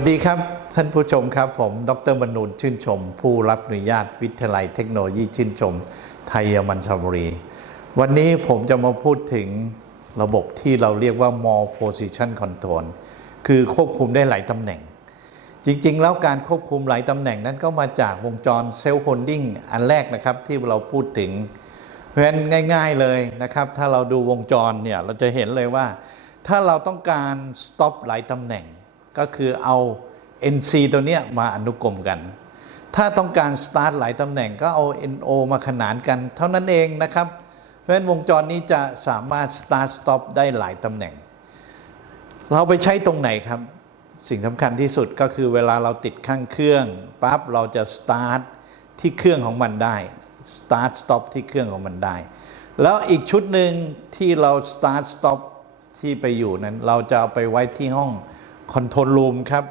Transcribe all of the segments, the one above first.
สวัสดีครับ ท่านผู้ชมครับ ผมดรบรรนูนชื่นชม ผู้รับอนุญาตวิทยาลัยเทคโนโลยีชื่นชม ไทยเยอรมันชบุรี วันนี้ผมจะมาพูดถึงระบบที่เราเรียกว่า more position control คือควบคุมได้หลายตำแหน่ง จริงๆ แล้วการควบคุมหลายตำแหน่งนั้นก็มาจากวงจรเซลล์โฮลดิ้งอันแรกนะครับที่เราพูดถึง เพราะฉะนั้นง่าย ๆเลยนะครับ ถ้าเราดูวงจรเนี่ยเราจะเห็นเลยว่า ถ้าเราต้องการ stop หลายตำแหน่ง ก็คือเอา NC ตัวเนี้ยมาอนุกรมกัน ถ้าต้องการ start หลายตำแหน่งก็เอา NO มาขนานกัน เท่านั้นเองนะครับ เพราะฉะนั้นวงจรนี้จะสามารถ start stop ได้หลายตำแหน่ง เราไปใช้ตรงไหนครับ สิ่งสำคัญที่สุดก็คือเวลาเราติดข้างเครื่องปั๊บเราจะ start ที่เครื่องของมันได้ start stop ที่เครื่องของมันได้ แล้วอีกชุดหนึ่งที่เรา start stop ที่ไปอยู่นั้น เราจะเอาไปไว้ที่ห้อง control room ครับ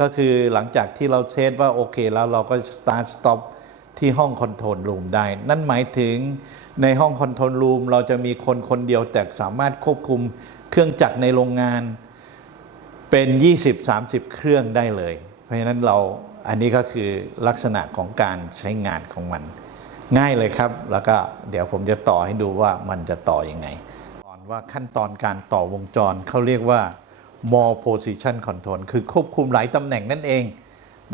ก็คือหลังจากที่เราเทสว่าโอเคแล้วเราก็ start stop ที่ห้อง control room ได้ นั่นหมายถึงในห้อง control room เราจะมีคนคนเดียวแต่สามารถควบคุมเครื่องจักรในโรงงานเป็น 20-30 เครื่องได้เลย เพราะฉะนั้นเราอันนี้ก็คือลักษณะของการใช้งานของมัน ง่ายเลยครับ แล้วก็เดี๋ยวผมจะต่อให้ดูว่ามันจะต่ออยังไงก่อนว่าขั้นตอนการต่อวงจรเขาเรียกว่า more position control คือควบคุมหลายตำแหน่งนั่นเอง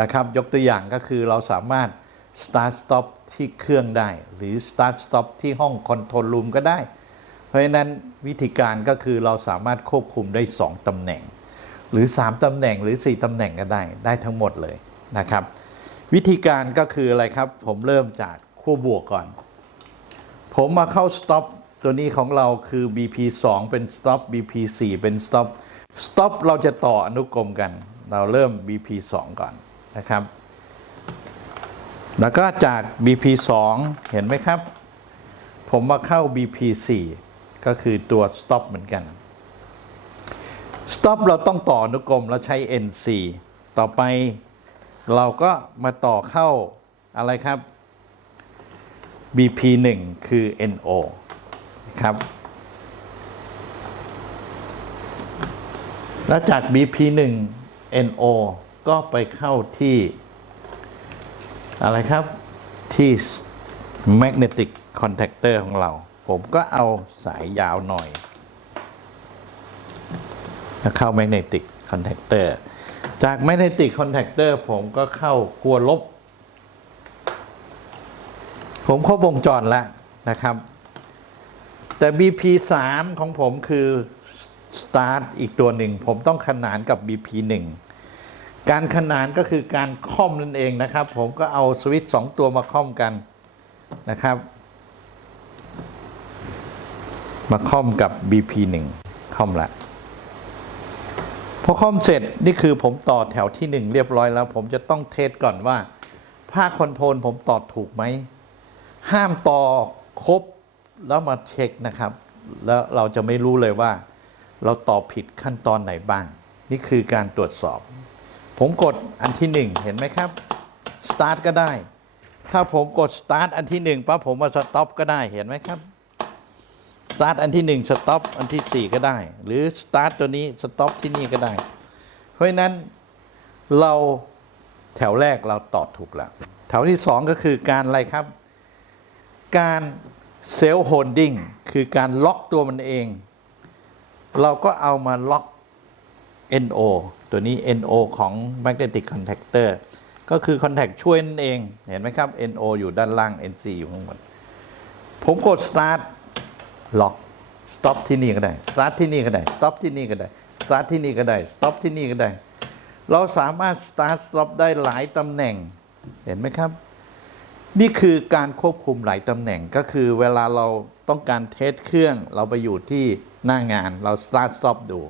นะครับ ยกตัวอย่างก็คือเราสามารถ start stop ที่เครื่องได้ หรือ start stop ที่ห้อง control room ก็ได้ เพราะฉะนั้นวิธีการก็คือเราสามารถควบคุมได้ 2ตำแหน่ง หรือ 3ตำแหน่งหรือ 4ตำแหน่งก็ได้ได้ทั้งหมดเลยนะครับ วิธีการก็คืออะไรครับ ผมเริ่มจากขั้วบวกก่อน ผมมาเข้า stop ตัวนี้ของเราคือ BP 2เป็น stop BP 4เป็น stop stop เราจะต่ออนุกรมกัน เราเริ่ม BP 2 ก่อนนะครับ แล้วก็จาก BP 2 เห็นไหมครับ ผมมาเข้า BP 4 ก็คือตัว stop เหมือนกัน stop เราต้องต่ออนุกรมเราใช้ NC ต่อไปเราก็มาต่อเข้าอะไรครับ BP 1 คือ NO ครับ แล้วจาก BP 1 NO ก็ไปเข้าที่อะไรครับที่ magnetic contactor ของเรา ผมก็เอาสายยาวหน่อย เข้า magnetic contactor จาก magnetic contactor ผมก็เข้าขั้วลบ ผมครบวงจรแล้วนะครับ แต่ BP 3 ของผมคือ start อีกตัวหนึ่ง ผมต้องขนานกับ BP 1การขนานก็คือการค่อมนั่นเองนะครับ ผมก็เอาสวิตช์สองตัวมาค่อมกันนะครับ มาค่อมกับ BP 1ค่อมละพอค่อมเสร็จนี่คือผมต่อแถวที่ 1 เรียบร้อยแล้ว ผมจะต้องเทสก่อนว่าภาคคอนโทรลผมต่อถูกไหม ห้ามต่อครบแล้วมาเช็คนะครับ แล้วเราจะไม่รู้เลยว่า เราต่อผิดขั้นตอนไหนบ้าง นี่คือการตรวจสอบ ผมกดอันที่หนึ่งเห็นไหมครับ start ก็ได้ ถ้าผมกด start อันที่หนึ่งปั๊บผมมา stop ก็ได้เห็นไหมครับ start อันที่หนึ่ง stop อันที่สี่ก็ได้ หรือ start ตัวนี้ stop ที่นี่ก็ได้ เพราะนั้นเราแถวแรกเราตอบถูกแล้ว แถวที่สองก็คือการอะไรครับ การเซลล์โฮลดิ้งคือการล็อกตัวมันเอง เราก็เอามาล็อก NO ตัวนี้ NO ของ magnetic contactor ก็คือ contact ช่วยนั่นเอง เห็นไหมครับ NO อยู่ด้านล่าง NC อยู่ข้างบนผมกด start ล็อก stop ที่นี่ก็ได้ start ที่นี่ก็ได้ stop ที่นี่ก็ได้ start ที่นี่ก็ได้ stop ที่นี่ก็ได้ เราสามารถ start stop ได้หลายตำแหน่ง เห็นไหมครับ นี่คือการควบคุมหลายตำแหน่งก็คือเวลาเราต้องการเทสเครื่องเราไปอยู่ที่ หน้างานเรา start stop ดู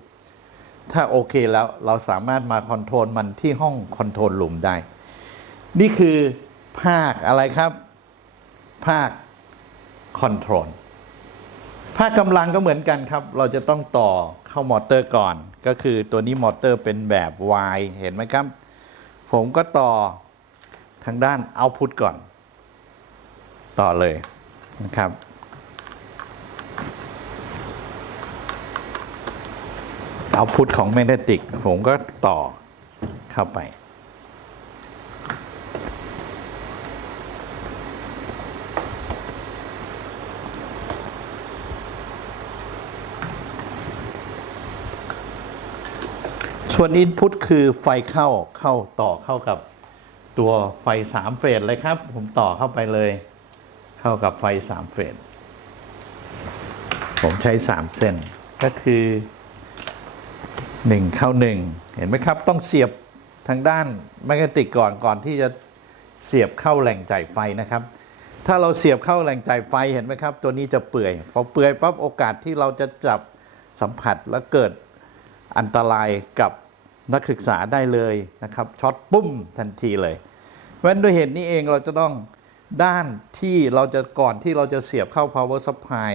ถ้าโอเคแล้วเราสามารถมาคอนโทรลมันที่ห้องคอนโทรลลุมได้ นี่คือภาคอะไรครับ ภาคคอนโทรลภาคกำลังก็เหมือนกันครับ เราจะต้องต่อเข้ามอเตอร์ก่อน ก็คือตัวนี้มอเตอร์เป็นแบบ Y เห็นไหมครับ ผมก็ต่อทางด้านเอาพุตก่อน ต่อเลยนะครับ เอาพุตของแมกเนติก ผมก็ต่อเข้าไป ส่วน Input คือไฟเข้าเข้าต่อเข้ากับตัวไฟ3เฟสเลยครับ ผมต่อเข้าไปเลย เข้ากับไฟ3เฟสผมใช้3เส้นก็คือ 1เข้า1เห็นไหมครับ ต้องเสียบทางด้านแมกเนติกก่อนก่อนที่จะเสียบเข้าแหล่งจ่ายไฟนะครับ ถ้าเราเสียบเข้าแหล่งจ่ายไฟเห็นไหมครับ ตัวนี้จะเปื่อยพอเปื่อยปั๊บโอกาสที่เราจะจับสัมผัสแล้วเกิดอันตรายกับนักศึกษาได้เลยนะครับช็อตปุ้มทันทีเลยเพราะฉะนั้นด้วยเหตุนี้เองเราจะต้องด้านที่เราจะก่อนที่เราจะเสียบเข้า power supply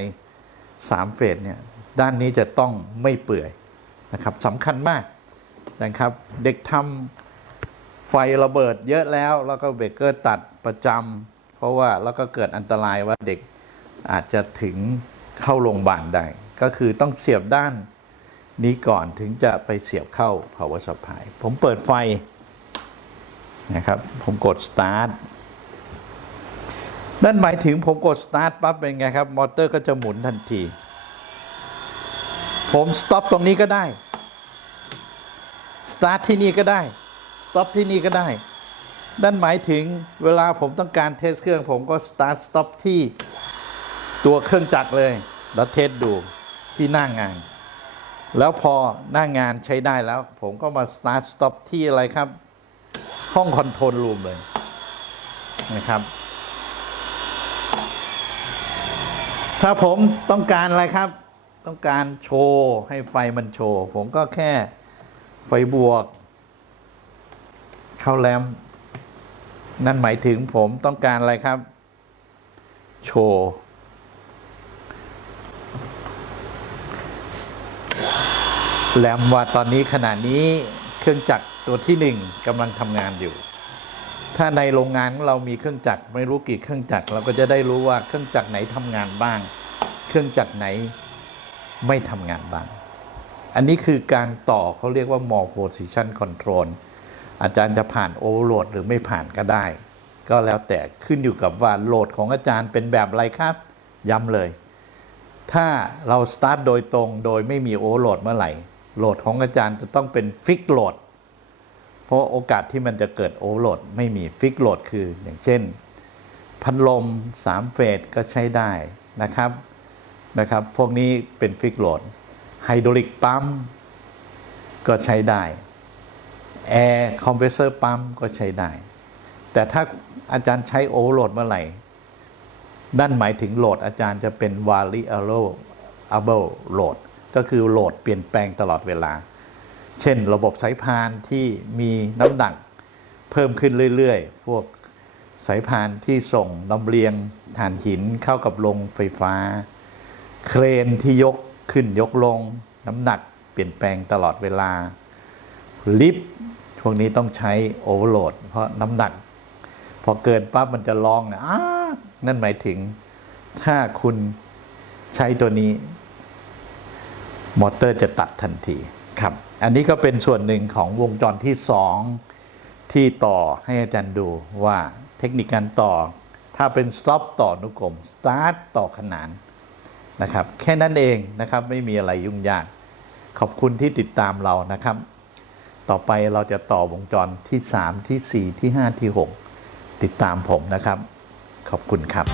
3 เฟสเนี่ยด้านนี้จะต้องไม่เปื่อย นะครับสำคัญมากนะครับเด็กทำไฟระเบิดเยอะแล้ว แล้วก็เบรกเกอร์ตัดประจำเพราะว่าแล้วก็เกิดอันตรายว่าเด็กอาจจะถึงเข้าโรงพยาบาลได้ก็คือต้องเสียบด้านนี้ก่อนถึงจะไปเสียบเข้า power supply ผมเปิดไฟนะครับ ผมกด start นั่นหมายถึงผมกด start ปั๊บเป็นไงครับ มอเตอร์ก็จะหมุนทันที ผม stop ตรงนี้ก็ได้ start ที่นี่ก็ได้ stop ที่นี่ก็ได้ นั่นหมายถึงเวลาผมต้องการเทสเครื่องผมก็ start stop ที่ตัวเครื่องจักรเลย แล้วเทสดูที่หน้างงาน แล้วพอหน้างงานใช้ได้แล้ว ผมก็มา start stop ที่อะไรครับ ห้องคอนโทรลรูมเลยนะครับ ถ้าผมต้องการอะไรครับ ต้องการโชว์ให้ไฟมันโชว์ ผมก็แค่ไฟบวก เข้าแรมนั่นหมายถึงผมต้องการอะไรครับ โชว์แรมว่าตอนนี้ขณะนี้เครื่องจักรตัวที่หนึ่งกำลังทำงานอยู่ ถ้าในโรงงานเรามีเครื่องจักรไม่รู้กี่เครื่องจักรเราก็จะได้รู้ว่าเครื่องจักรไหนทำงานบ้าง เครื่องจักรไหน ไม่ทำงานบ้าง อันนี้คือการต่อเขาเรียกว่า more position control อาจารย์จะผ่าน overload หรือไม่ผ่านก็ได้ ก็แล้วแต่ขึ้นอยู่กับว่าโหลดของอาจารย์เป็นแบบอะไรครับ ย้ำเลย ถ้าเราสตาร์ทโดยตรงโดยไม่มีโอเวอร์โหลดเมื่อไหร่โหลดของอาจารย์จะต้องเป็นฟิกโหลดเพราะโอกาสที่มันจะเกิดโอเวอร์โหลดไม่มีฟิกโหลดคืออย่างเช่น พัดลม 3 เฟสก็ใช้ได้นะครับ นะครับ พวกนี้เป็นฟิกโหลดไฮดรอลิกปั๊มก็ใช้ได้แอร์คอมเพรสเซอร์ปั๊มก็ใช้ได้ แต่ถ้าอาจารย์ใช้โอเวอร์โหลดเมื่อไหร่ นั่นหมายถึงโหลดอาจารย์จะเป็น variable load ก็คือโหลดเปลี่ยนแปลงตลอดเวลา เช่นระบบสายพานที่มีน้ำหนักเพิ่มขึ้นเรื่อยๆ พวกสายพานที่ส่งลำเลียงถ่านหินเข้ากับโรงไฟฟ้า เครนที่ยกขึ้นยกลง น้ำหนักเปลี่ยนแปลงตลอดเวลา ลิฟต์พวกนี้ต้องใช้โอเวอร์โหลด เพราะน้ำหนัก พอเกินปั๊บมันจะร้องนะนั่นหมายถึงถ้าคุณใช้ตัวนี้ มอเตอร์จะตัดทันทีครับ อันนี้ก็เป็นส่วนหนึ่งของวงจรที่สองที่ต่อให้อาจารย์ดูว่าเทคนิคการต่อ ถ้าเป็น stop ต่ออนุกรม start ต่อขนาน นะครับ แค่นั้นเองนะครับไม่มีอะไรยุ่งยาก ขอบคุณที่ติดตามเรานะครับ ต่อไปเราจะต่อวงจรที่ 3 ที่ 4 ที่ 5 ที่ 6 ติดตามผมนะครับ ขอบคุณครับ